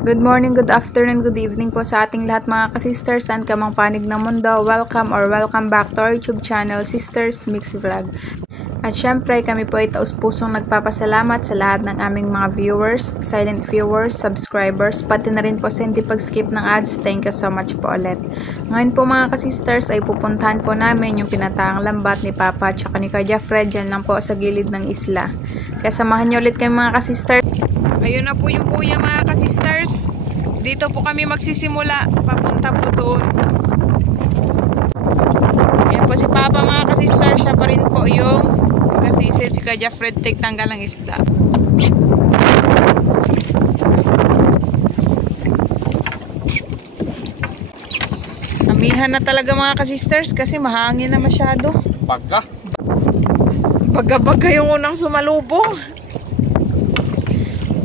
Good morning, good afternoon, good evening po sa ating lahat mga kasisters, saan ka mang panig ng mundo. Welcome back to our YouTube channel, Sisters Mix Vlog. At syempre, kami po ay taus-pusong nagpapasalamat sa lahat ng aming mga viewers, silent viewers, subscribers, pati na rin po sa hindi pag-skip ng ads. Thank you so much po ulit. Ngayon po mga kasisters ay pupuntahan po namin yung pinataang lambat ni Papa at ni Kuya Fred, dyan lang po sa gilid ng isla. Kaya samahan niyo ulit kayo mga kasisters. Ayun na po yung puya mga kasisters. Dito po kami magsisimula. Papunta po doon. Ayan po si Papa mga kasisters. Siya pa rin po yung magasisid si Kuya Fred tigtanggal ng isda. Amihan na talaga mga kasisters kasi mahangin na masyado. Baga yung unang sumalubong.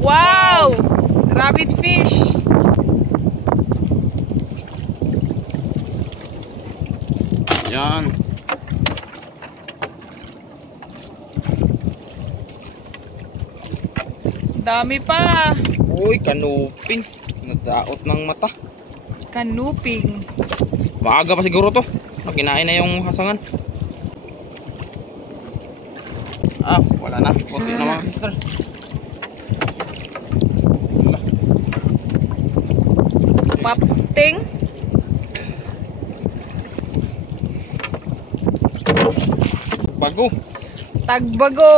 Wow! Rabbit fish! Yan. Dami pa! Uy, kanuping. Nadaot ng mata. Kanuping. Maaga pa siguro to. Kinain na yung hasangan. Ah, wala na. Kunti na mga sister. Papting. Bago. Tagbago.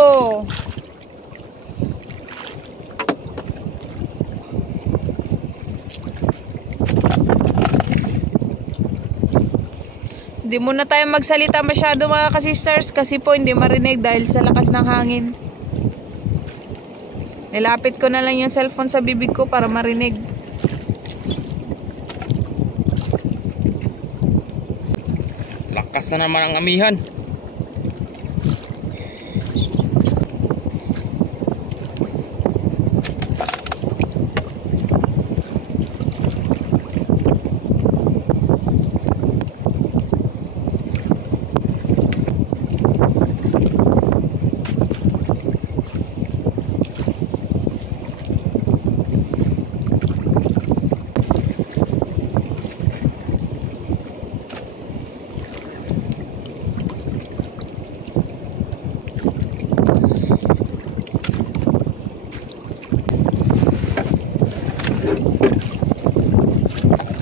Hindi muna tayo magsalita masyado mga kasisters kasi po hindi marinig dahil sa lakas ng hangin. Nilapit ko na lang yung cellphone sa bibig ko para marinig. Lakas na naman ang amihan.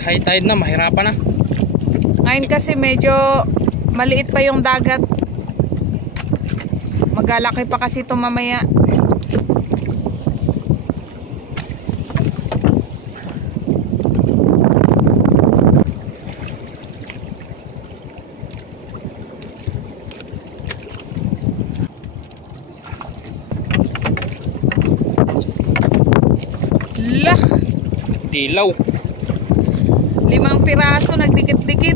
High tide na, mahirapan na. Ngayon kasi medyo maliit pa yung dagat. Magalaki pa kasi ito mamaya. Lah! Dilaw. 5 piraso, nagdikit-dikit.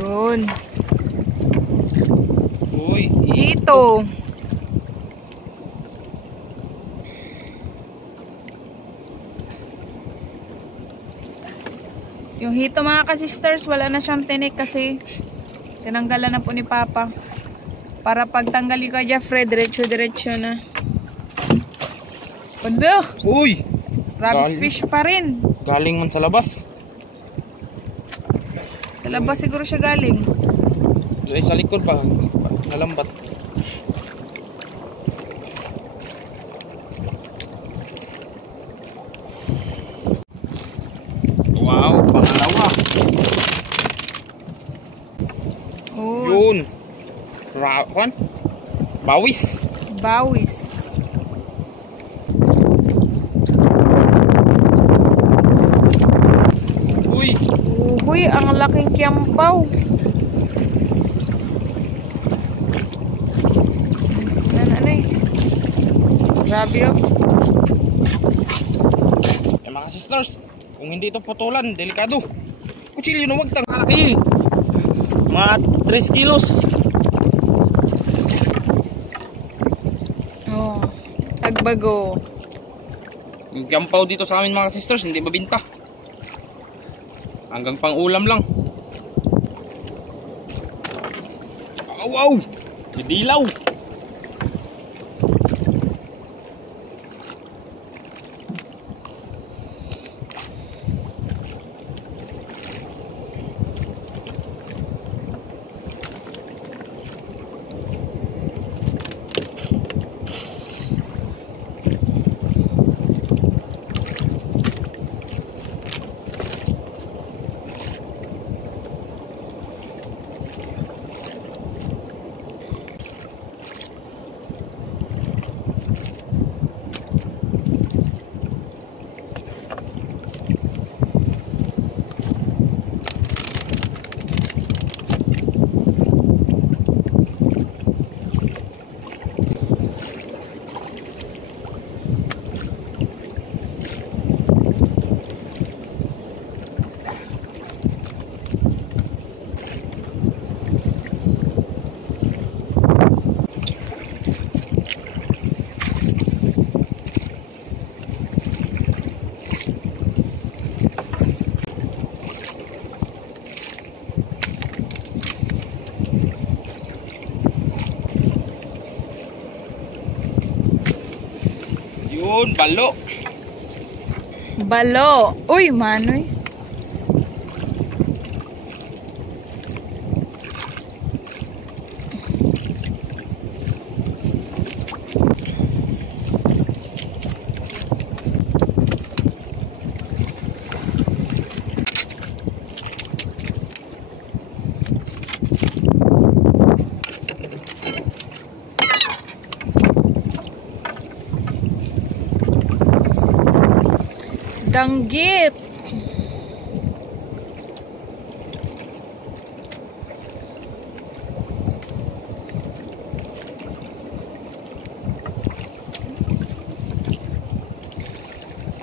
Yun. Uy, Hito. Yung hito mga kasisters, wala na siyang tinik kasi tinanggalan na po ni Papa. Para pagtanggal yung Kuya Fred, diretso na. Wala! uy. Rabbit fish pa rin. Galing man sa labas. Sa labas siguro siya galing. Doon sa likod pa. Nalambat. Wow, pangalawa. Oh. Yun. Bawis. Bawis. ang laking kiyampaw. Ano eh. Grabe oh. Mga sisters, kung hindi ito putulan, delikado. Kutsilyo na wag tang malaki. Mga 3 kilos. Oh, agbago. Yung kiyampaw dito sa amin mga sisters, hindi mabinta. Hanggang pang ulam lang. Wow! Dilaw! Yun, balo. Balo. Uy, manoy. Danggit.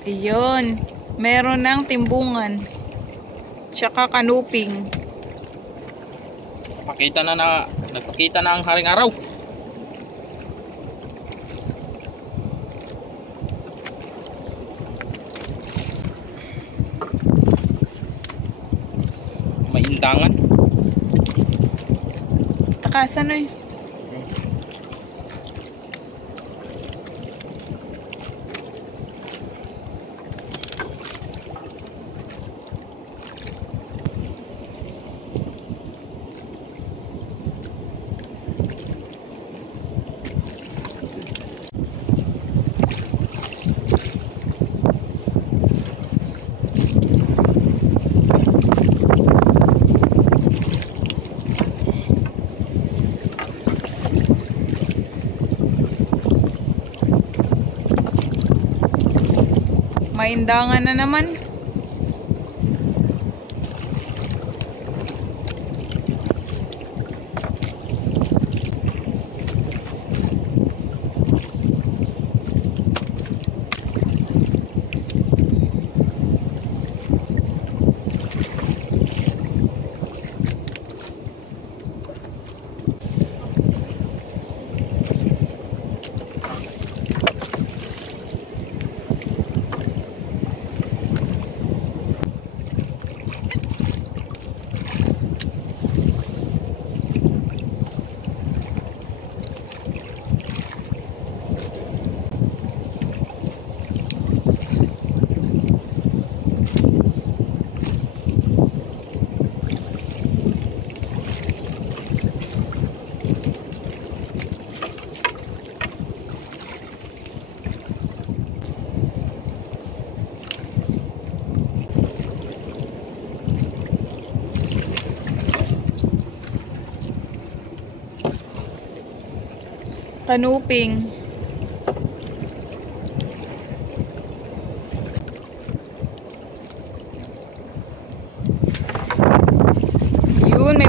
Ayun. Meron ng timbungan. Tsaka kanuping. Nagpakita na ang haring araw. Maindangan. Takasan eh. Maindangan na naman. Kanuping.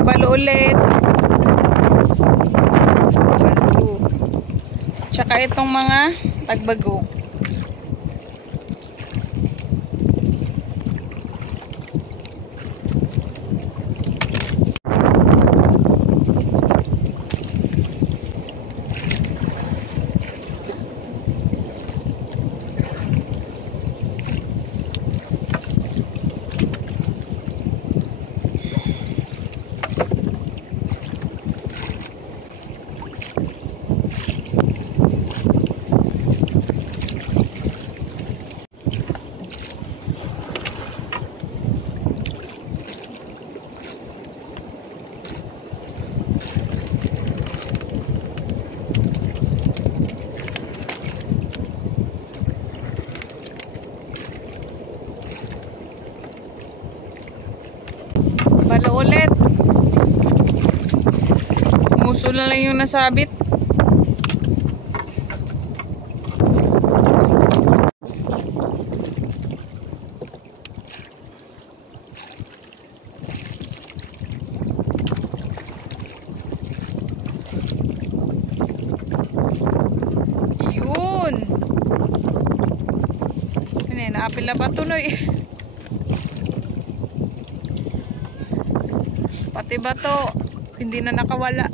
Balo ulit. Balo. Tsaka itong mga tagbago. Balo ulit. Muso na lang yung nasabit. Yun. Ano, naapila pa tuloy. Pati bato, hindi na nakawala.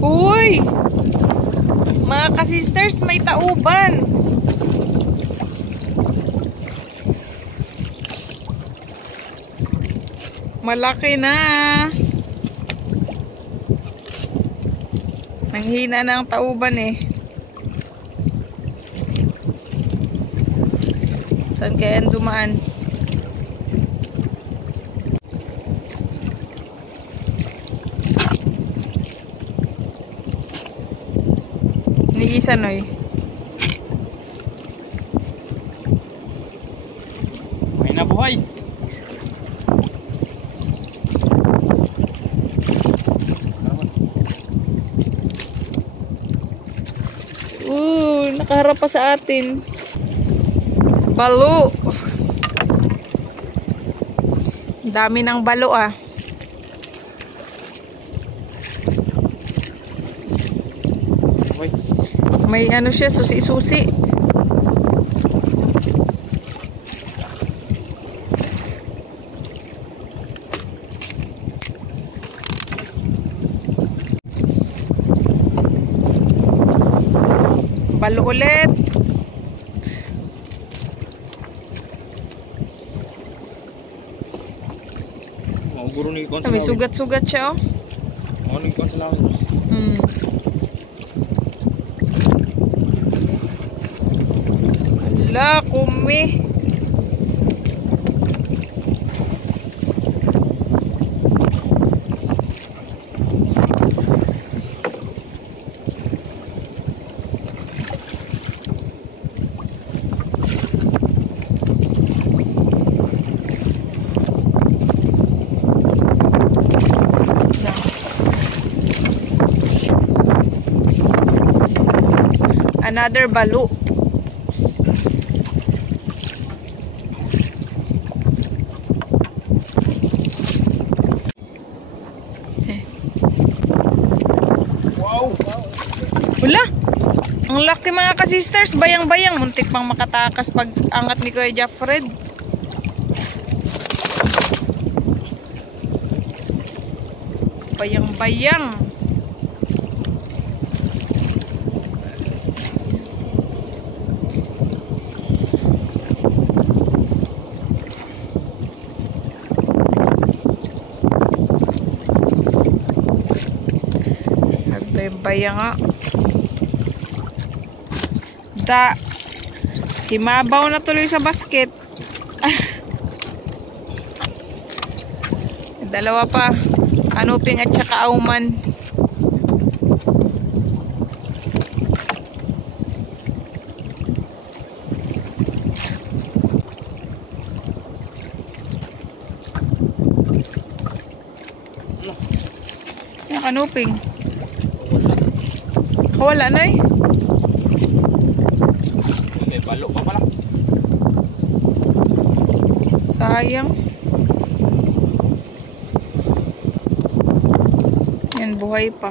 Uy! Mga ka-sisters, may tauban. Malaki na. Nanghina na ang tauban eh. Saan kaya dumaan? Ni-isa noy. May nabuhay. Nakaharap pa sa atin. Balo. Dami ng balo ah. May ano siya, susi-susi. Balo ulit. May sugat-sugat siya oh. Ala, kumi. Another balo. Wow! Wala! Ang laki mga ka-sisters. Bayang-bayang. Muntik pang makatakas pag angat ni Kuya Jaffred. Bayang-bayang. Bayang nga. Himabaw na tuloy sa basket. Dalawa pa. Kanuping at saka auman. Yung kanuping. Wala na eh. May balo pa pala. Sayang. Yan, buhay pa.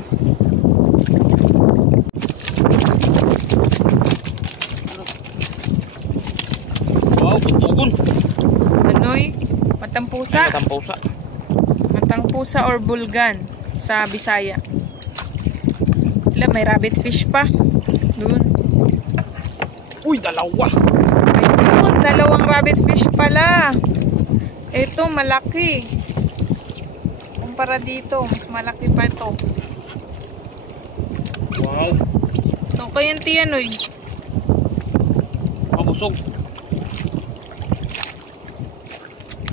Wow, butugon. Anoy? Matang pusa? Matang pusa. Matang pusa or bulgan sa Bisaya. May rabbit fish pa. Doon. Uy, dalawa. Ayun, dalawang rabbit fish pala. Ito, malaki. Kumpara dito, mas malaki pa ito. Wow. Ito ko yung tiyanoy. Busog.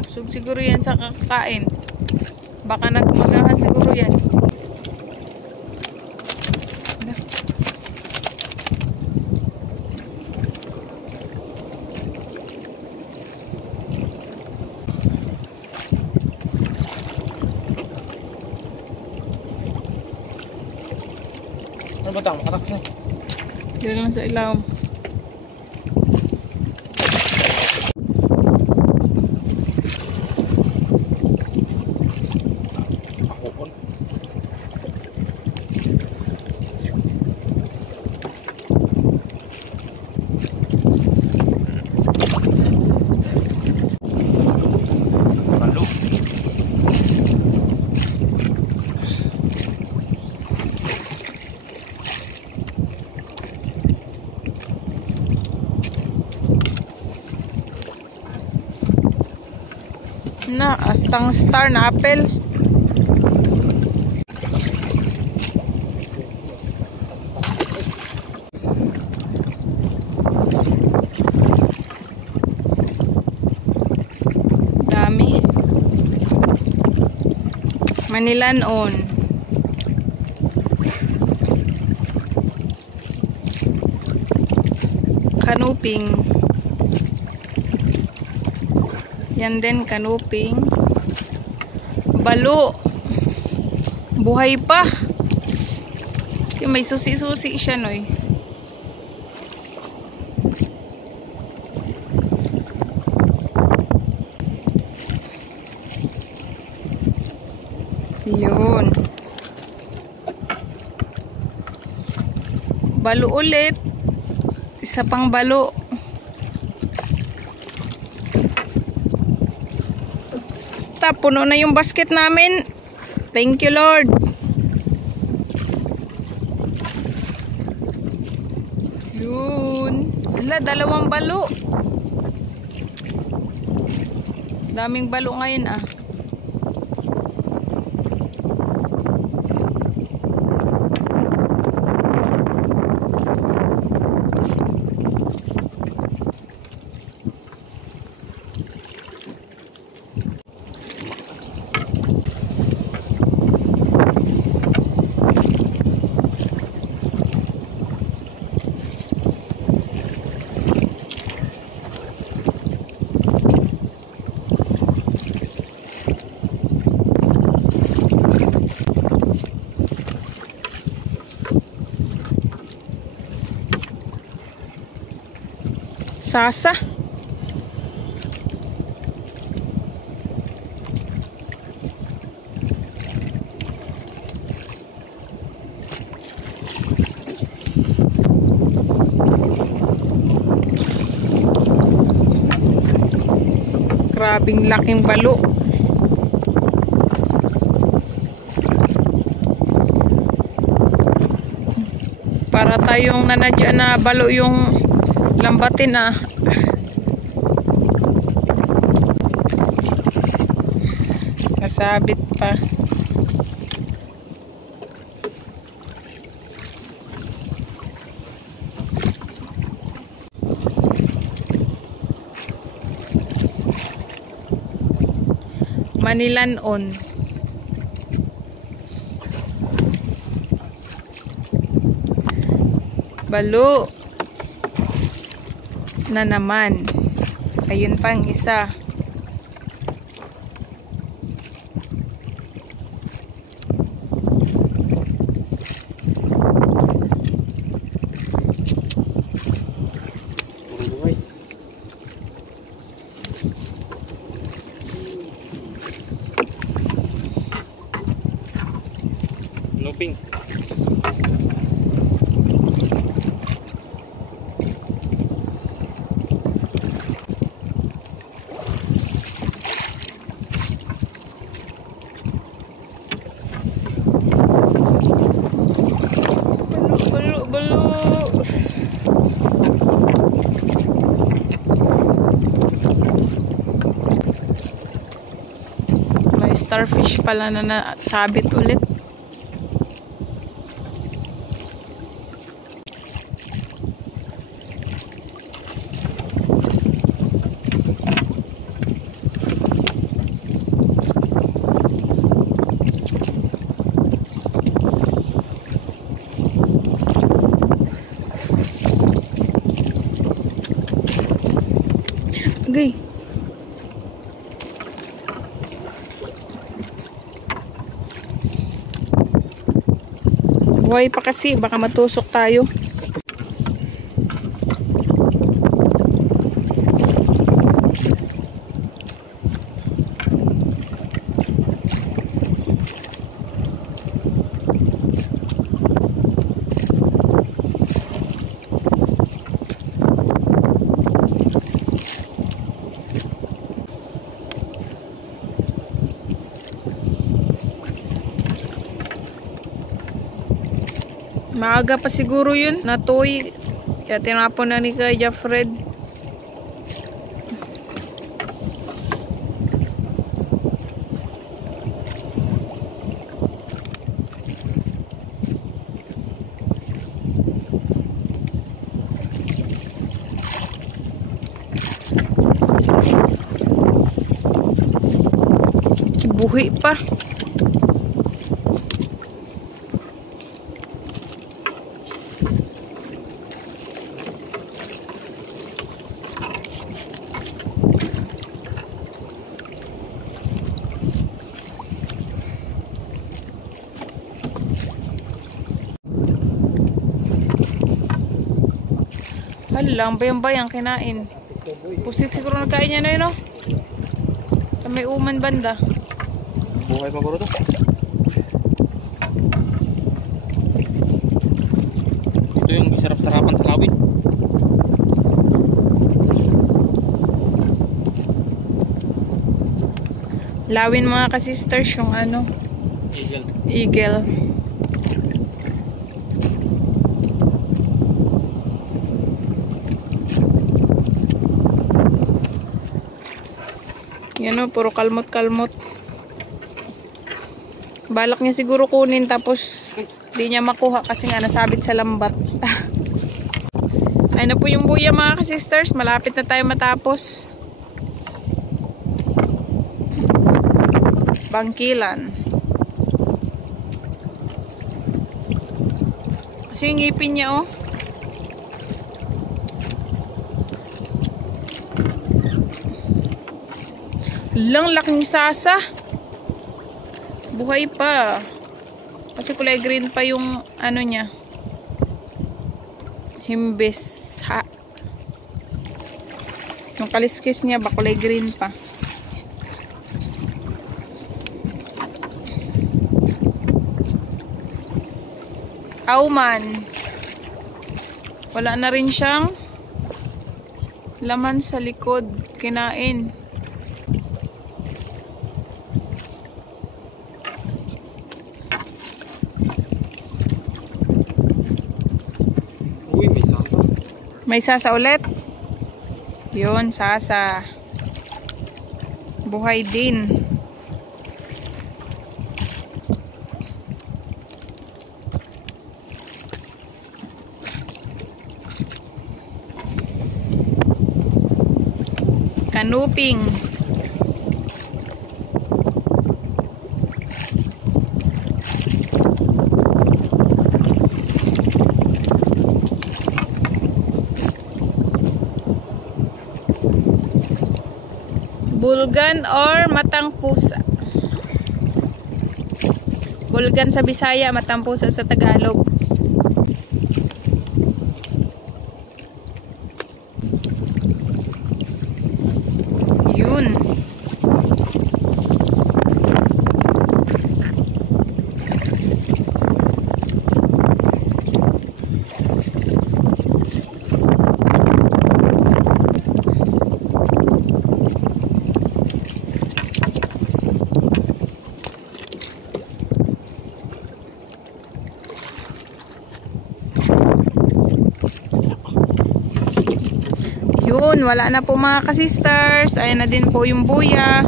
Busog siguro yan sa kakain. Baka nagmagahan siguro yan. Ano ba tang? Makatak na. Dito lang sa ilaw. Na, astang star na apple. Dami. Manilanon. Kanuping. Yan din, kanuping. Balo. Buhay pa. May susi-susi siya, noy. Balo ulit. Isa pang balo. Puno na yung basket namin. Thank you, Lord. Yun. Wala, dalawang balo. Daming balo ngayon ah. Sasa. Grabing laking balo. Para tayong nanadya na balo yung lambatin ah. Nasabit pa. Manilanon. Balo na naman. Ayun pang isa. Luping. May starfish pala na nasabit ulit. Okay. Huwag pa kasi, baka matusok tayo. Maaga pa siguro yun, natoy. Kaya tinapon na ni Kuya Fred. Buhi pa. Halang, bayang-bayang kinain. Pusit siguro nagkain niya na yun, no? Sa may uman banda. Buhay pa guro to. Ito yung bisarap Lawin mga ka-sisters yung ano, eagle. Yan o, puro kalmot-kalmot. Balak niya siguro kunin tapos di niya makuha kasi nga nasabit sa lambat. Ayun na po yung buya mga ka-sisters. Malapit na tayo matapos. Bangkilan. Kasi yung ngipin niya oh. Lang laking sasa. Buhay pa. Kasi kulay green pa yung ano niya. Himbis. Ha. Yung kaliskis niya ba kulay green pa. Auman. Wala na rin siyang laman sa likod. Kinain. Uy, may sasa. May sasa ulit. Yun, sasa. Buhay din. Kanuping. Bulgan or matang pusa. Bulgan sa Bisaya, matang pusa sa Tagalog. Yun. Yun, wala na po mga ka-sisters. Ayan na din po yung buya.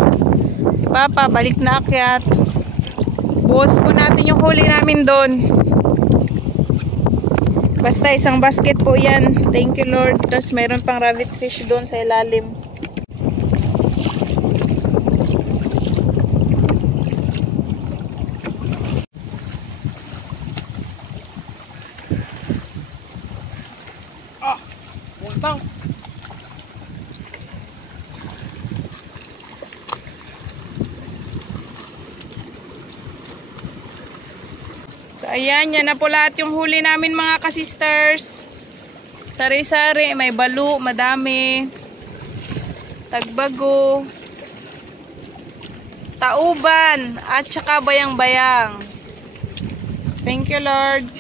Si Papa, balik na akyat. Buhos po natin yung huli namin doon. Basta isang basket po yan. Thank you Lord. Tapos mayroon pang rabbit fish doon sa ilalim. Ah! Buntang! So ayan, yan na po lahat yung huli namin mga ka-sisters. Sari-sari, may balo, madami. Tagbago. Tauban, at saka bayang-bayang. Thank you Lord.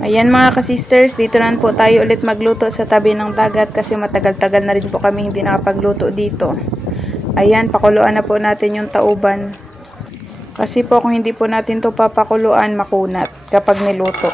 Ayan mga ka-sisters, dito na po tayo ulit magluto sa tabi ng dagat kasi matagal-tagal na rin po kami hindi nakapagluto dito. Ayan, pakuluan na po natin yung tauban. Kasi po kung hindi po natin to papakuluan, makunat kapag niluto.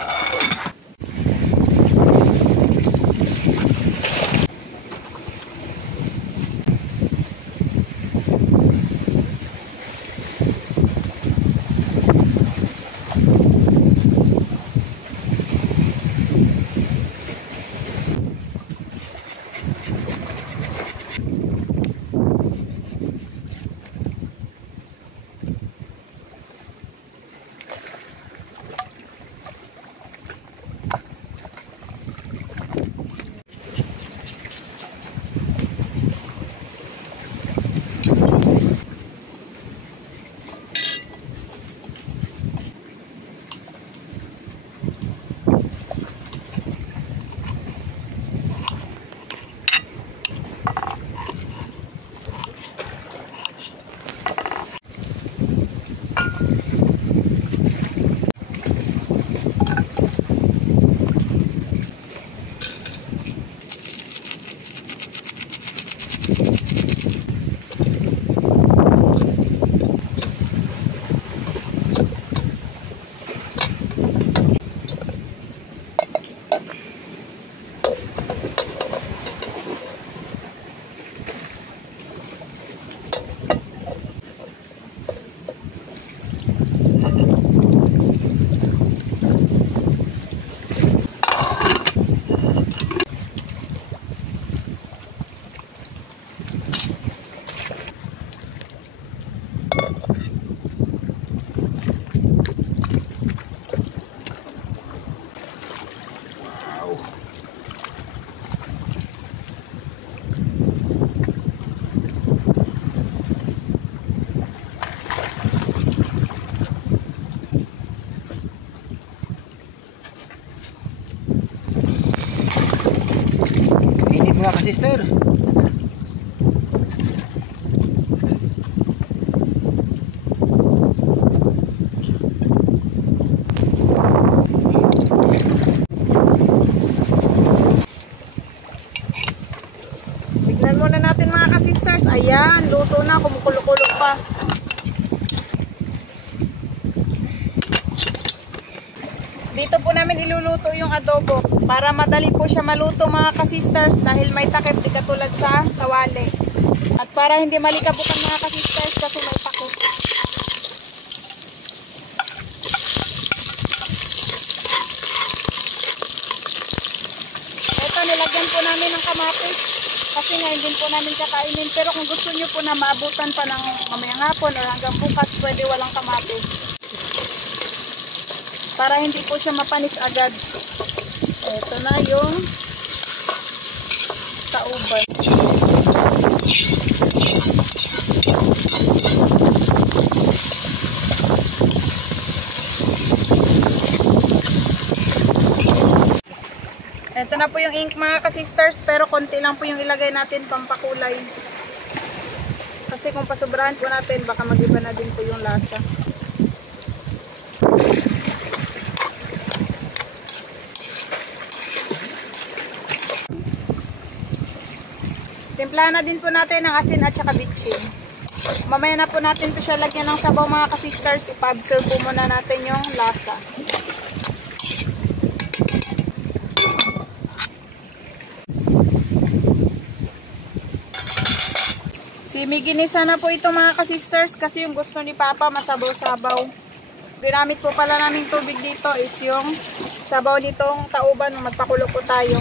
mga ka-sister. Tignan muna natin mga ka-sisters. Ayan, luto na, kumukulo-kulo pa. Dito po namin iluluto yung adobo para madali po siya maluto mga ka-sisters dahil may takip di katulad sa kawali. At para hindi malikabutan mga ka-sisters kasi may takip. Ito nilagyan po namin ng kamatis kasi ngayon din po namin kakainin. Pero kung gusto nyo po na maabutan pa ng mamayang hapon o hanggang bukas, pwede walang kamatis. Para hindi po siya mapanis agad. Ito na yung tauban. Ito na po yung ink mga ka-sisters, pero konti lang po yung ilagay natin pampakulay. Kasi kung pasobrahan po natin, baka mag-iba na din po yung lasa. Timplahan na din po natin ng asin at saka bitchin. Mamaya na po natin ito siya lagyan ng sabaw mga ka-sisters. Ipa-absorb po muna natin yung lasa. Simiginisa na po ito mga ka-sisters kasi yung gusto ni Papa masabaw-sabaw. Ginamit po pala namin tubig dito is yung sabaw nitong tauban nung magpakulo po tayo.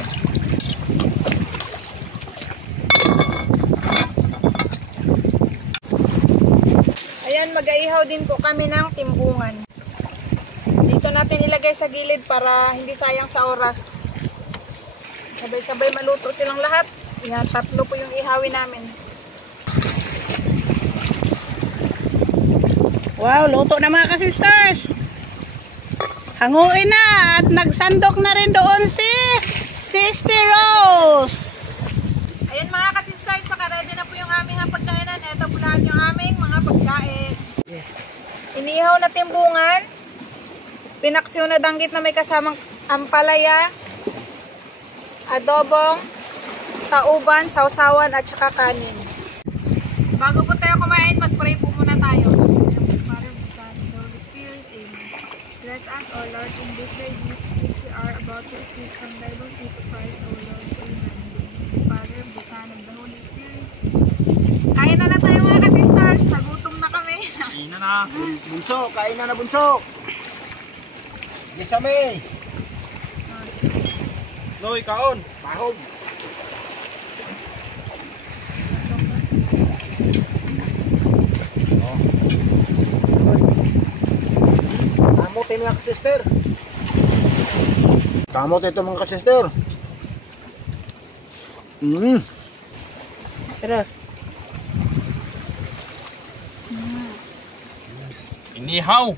Ayan, mag-aihaw din po kami ng timbungan. Dito natin ilagay sa gilid para hindi sayang sa oras. Sabay-sabay maluto silang lahat. Ayan, 3 po yung ihawin namin. Wow, luto na mga ka-sisters. Hanguin na at nagsandok na rin doon si Sister Rose. Ayan mga ka-sisters, saka-ready na po yung aming pagkainan. Ito po lahat yung aming mga pagkain. Inihaw na timbungan. Pinaksiw na danggit na may kasamang ampalaya, adobong, tauban, sausawan at saka kanin. Bago po tayo kumain, mag-pray po muna tayo. Father, the Son, the Holy Spirit, Amen. Bless us, O Lord, in this day which we are about to receive from thy Lord Jesus Christ, O Lord, Amen. The Father, the Son, and the Holy Spirit. Kain na tayo mga ka-sisters. Nagutom na kami. Kain na na. Bunso, kain na bunso. Yes, kami. Loy, kaon. Pahog. Kamot ito mga ka-sister. Kamot ito mga ka-sister. Terus. Inihaw.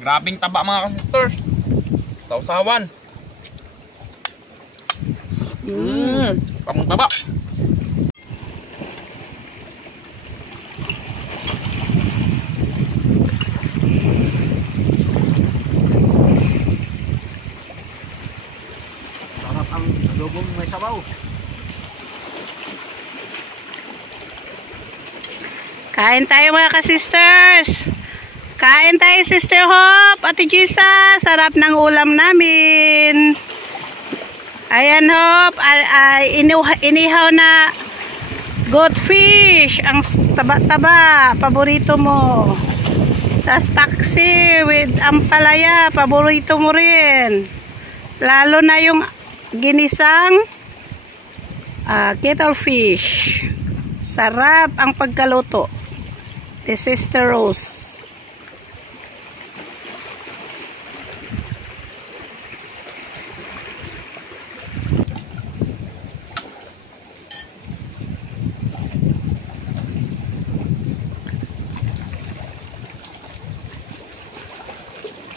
Grabing taba mga ka-sisters. Sausawan. Tamang taba. Sarap ang adobong may sabaw. Kain tayo mga ka-sisters. Kain tayo, Sister Hope, Ate Gisa. Sarap ng ulam namin. Ayan, Hope. Inihaw na goldfish. Ang taba-taba. Paborito mo. Tapos paksi with ampalaya. Paborito mo rin. Lalo na yung ginisang kettlefish. Sarap ang pagkaluto. The Sister Rose.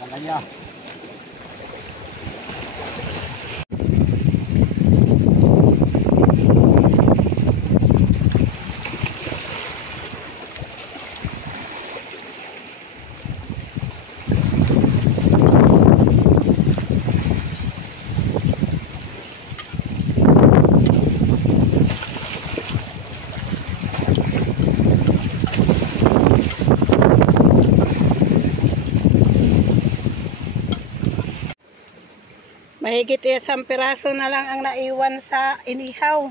Kalaya. Mahigit 1 piraso na lang ang naiwan sa inihaw.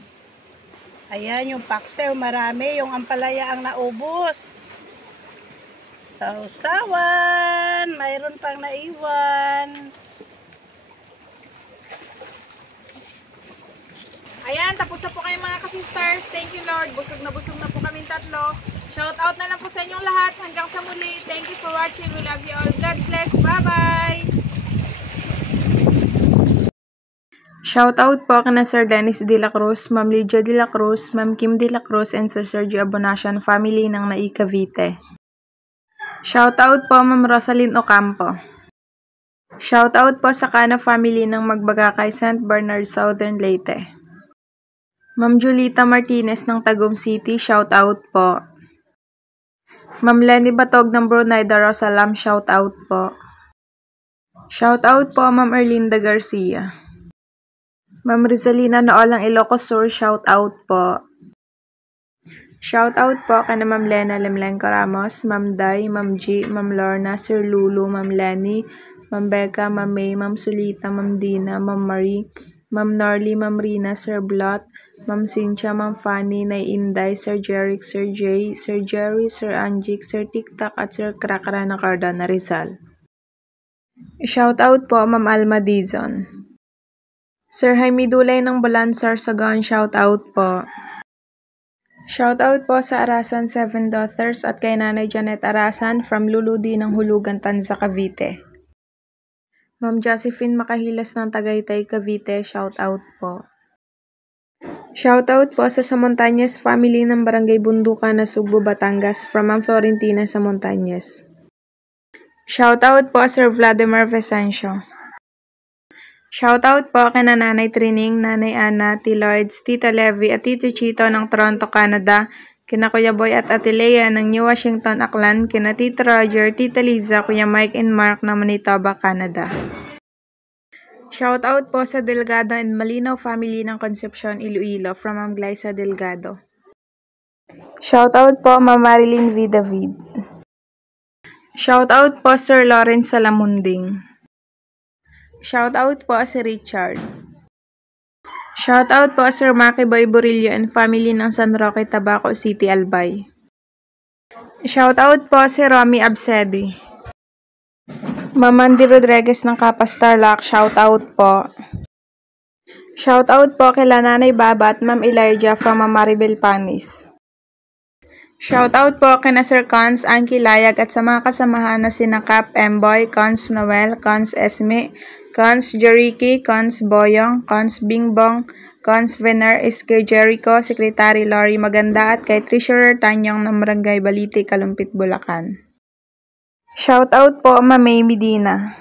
Ayan, yung paksiw, marami. Yung ampalaya ang naubos. Sausawan, mayroon pang naiwan. Ayan, tapos na po kayo mga ka-sisters. Thank you Lord. Busog na po kaming tatlo. Shout out na lang po sa inyong lahat. Hanggang sa muli. Thank you for watching. We love you all. God bless. Bye-bye. Shout out po kana Sir Dennis De La Cruz, Ma'am Lydia De La Cruz, Ma'am Kim De La Cruz, and Sir Sergio Abonacion family ng Nai Cavite. Shout out po Ma'am Rosalyn Ocampo. Shout out po sa Cana family ng Magbagakay, St. Bernard, Southern Leyte. Ma'am Julita Martinez ng Tagum City, shout out po. Ma'am Lenny Batog ng Brunei Darussalam, shout out po. Shout out po Ma'am Erlinda Garcia. Ma'am Rizalina Noolang Ilocos Sur, shout out po. Shout out po kana Ma'am Lena Lemlenco Ramos, Ma'am Day, Ma'am G, Ma'am Lorna, Sir Lulu, Ma'am Lenny, Ma'am Becca, Ma'am May, Ma'am Sulita, Ma'am Dina, Ma'am Marie, Ma'am Norly, Ma'am Rina, Sir Blot, Ma'am Cynthia, Ma'am Fanny, Nay Inday, Sir Jeric, Sir Jay, Sir Jerry, Sir Anjik, Sir Tiktak at Sir Krakara ng Cardona Rizal. Shout out po Ma'am Alma Dizon. Sir Jaime Dulay ng Bulan, Sorsogon, shout out po. Shout out po sa Arasan 7 Daughters at kay Nanay Janet Arasan from Luludi ng Hulugan, Tanza, Cavite. Ma'am Josephine Makahilas ng Tagaytay, Cavite, shout out po. Shout out po sa Montañez family ng Barangay Bundukan na Sugbo, Batangas from Ma'am Florentina sa Montañez. Shout out po Sir Vladimir Vicencio. Shout out po kina Nanay Trining, Nanay Ana, T. Lloyds, Tita Levy at Tito Chito ng Toronto, Canada, kina Kuya Boy at Ate Lea ng New Washington, Aklan, kina Tito Roger, Tita Liza, Kuya Mike and Mark ng Manitoba, Canada. Shout out po sa Delgado and Malinaw family ng Concepcion, Iloilo from Ma'am Glyza Delgado. Shout out po Ma'am Marilyn V. David. Shout out po Sir Lawrence Salamunding. Shout out po si Richard. Shout out po Sir Maki Boy Burillo and family ng San Roque, Tabaco City, Albay. Shout out po si Romy Absedi. Ma'am Mandy Rodriguez ng Kapas Tarlac, shout out po. Shout out po kila Nanay Baba at Ma'am Elijah from Ma'am Maribel Panis. Shout out po kina Sir Cons, Anki Layag at sa mga kasamahan na sina Cap Emboy, Cons Noel, Cons Esme, Cons Jeriki, Cons Boyong, Cons Bingbong, Cons Vener, SK Jericho, Secretary Lori Maganda at kay Treasurer Tanyong ng Barangay Balite, Kalumpit, Bulacan. Shout out po Ma'am May Medina.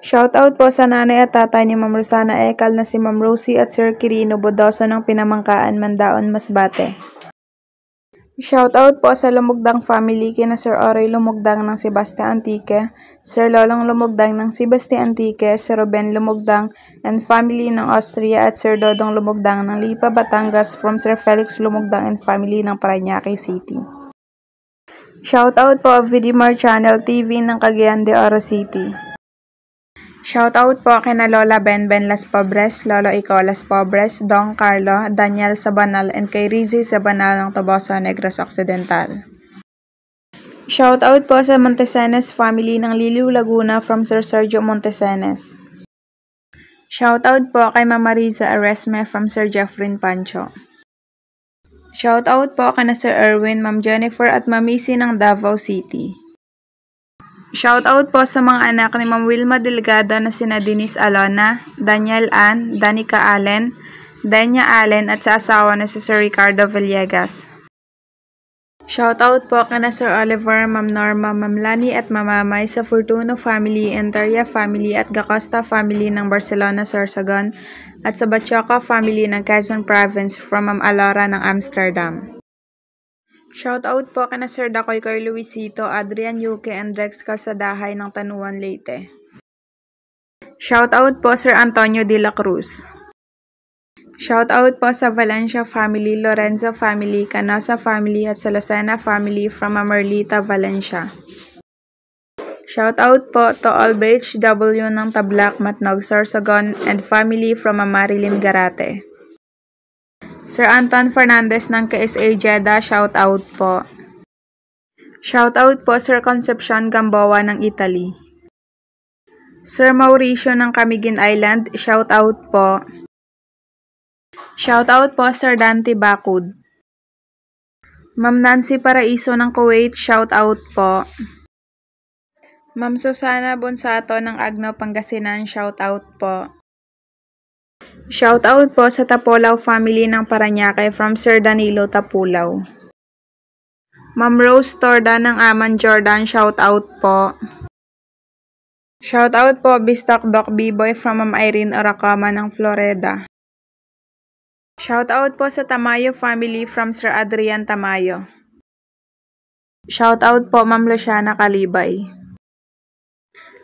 Shout out po sa nanay at tatay ni Ma'am Rosana Ekal na si Ma'am Rosie at Sir Quirino Bodoso ng Pinamangkaan, Mandaon, Masbate. Shout out po sa Lumugdang family kina Sir Oroy Lumugdang ng Sebastian Antique, Sir Lolong Lumugdang ng Sebastian Antique, Sir Ruben Lumugdang and family ng Austria at Sir Dodong Lumugdang ng Lipa, Batangas from Sir Felix Lumugdang and family ng Parañaque City. Shout out po Vidimar Channel TV ng Cagayan de Oro City. Shout out po kina Lola Benben Las Pobres, Lolo Ico Las Pobres, Don Carlo, Daniel Sabanal, and kay Rizzy Sabanal ng Toboso, Negros Occidental. Shout out po sa Montesenes family ng Liliw, Laguna from Sir Sergio Montesenes. Shout out po kay Mama Riza Aresme from Sir Jeffrin Pancho. Shout out po kina Sir Erwin, Ma'am Jennifer at Mamisi ng Davao City. Shout out po sa mga anak ni Ma'am Wilma Delgado na sina Denise Alona, Daniel Ann, Danica Allen, Denya Allen at sa asawa na si Sir Ricardo Villegas. Shout out po kana Sir Oliver, Ma'am Norma, Ma'am Lani at Mamamay sa Fortuno family, Enteria family at Gacosta family ng Barcelona, Sorsogon at sa Bachoca family ng Quezon Province from Ma'am Alora ng Amsterdam. Shout out po kana Sir Dakoy Koy Luisito, Adrian Yuke and Rex Calsadahay ng Tanuan, Leyte. Shout out po Sir Antonio de la Cruz. Shout out po sa Valencia family, Lorenzo family, Canosa family at sa Lucena family from Merlita, Valencia. Shoutout po to all BHW ng Tablak, Matnog, Sorsogon, and family from Marilyn Garate. Sir Anton Fernandez ng KSA Jeddah, shoutout po. Shoutout po Sir Concepcion Gamboa ng Italy. Sir Mauricio ng Camiguin Island, shoutout po. Shoutout po Sir Dante Bacud. Ma'am Nancy Paraiso ng Kuwait, shoutout po. Ma'am Susana Bonsato ng Agno, Pangasinan, shoutout po. Shoutout po sa Tapulaw family ng Parañaque from Sir Danilo Tapulaw. Ma'am Rose Torda ng Aman Jordan, shoutout po. Shoutout po Bistak Doc B-Boy from Ma'am Irene Oracama ng Florida. Shoutout po sa Tamayo family from Sir Adrian Tamayo. Shoutout po Ma'am Luciana Kalibay.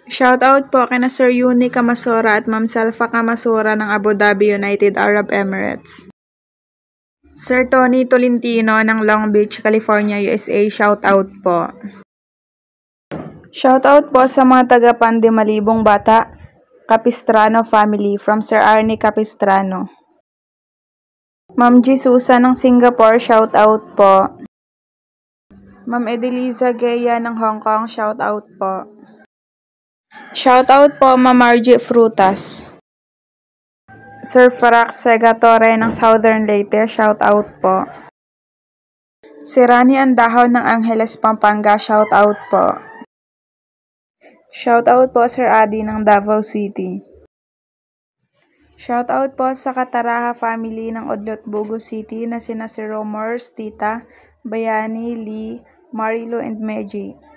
Shoutout po kina Sir Yuni Kamasura at Ma'am Salfa Kamasura ng Abu Dhabi, United Arab Emirates. Sir Tony Tolentino ng Long Beach, California, USA, shoutout po. Shoutout po sa mga taga Pandimalibong Bata, Capistrano family from Sir Arnie Capistrano. Ma'am Jesusa ng Singapore, shoutout po. Ma'am Edeliza Geya ng Hong Kong, shoutout po. Shoutout po Ma'am Margie Frutas. Sir Farak Segatore ng Southern Leyte, shoutout po. Si Rani Andahon ng Angeles, Pampanga, shoutout po. Shoutout po Sir Adi ng Davao City. Shoutout po sa Kataraha family ng Odlot, Bugo City na sina si Romers, Tita, Bayani, Lee, Marilo, and Meji.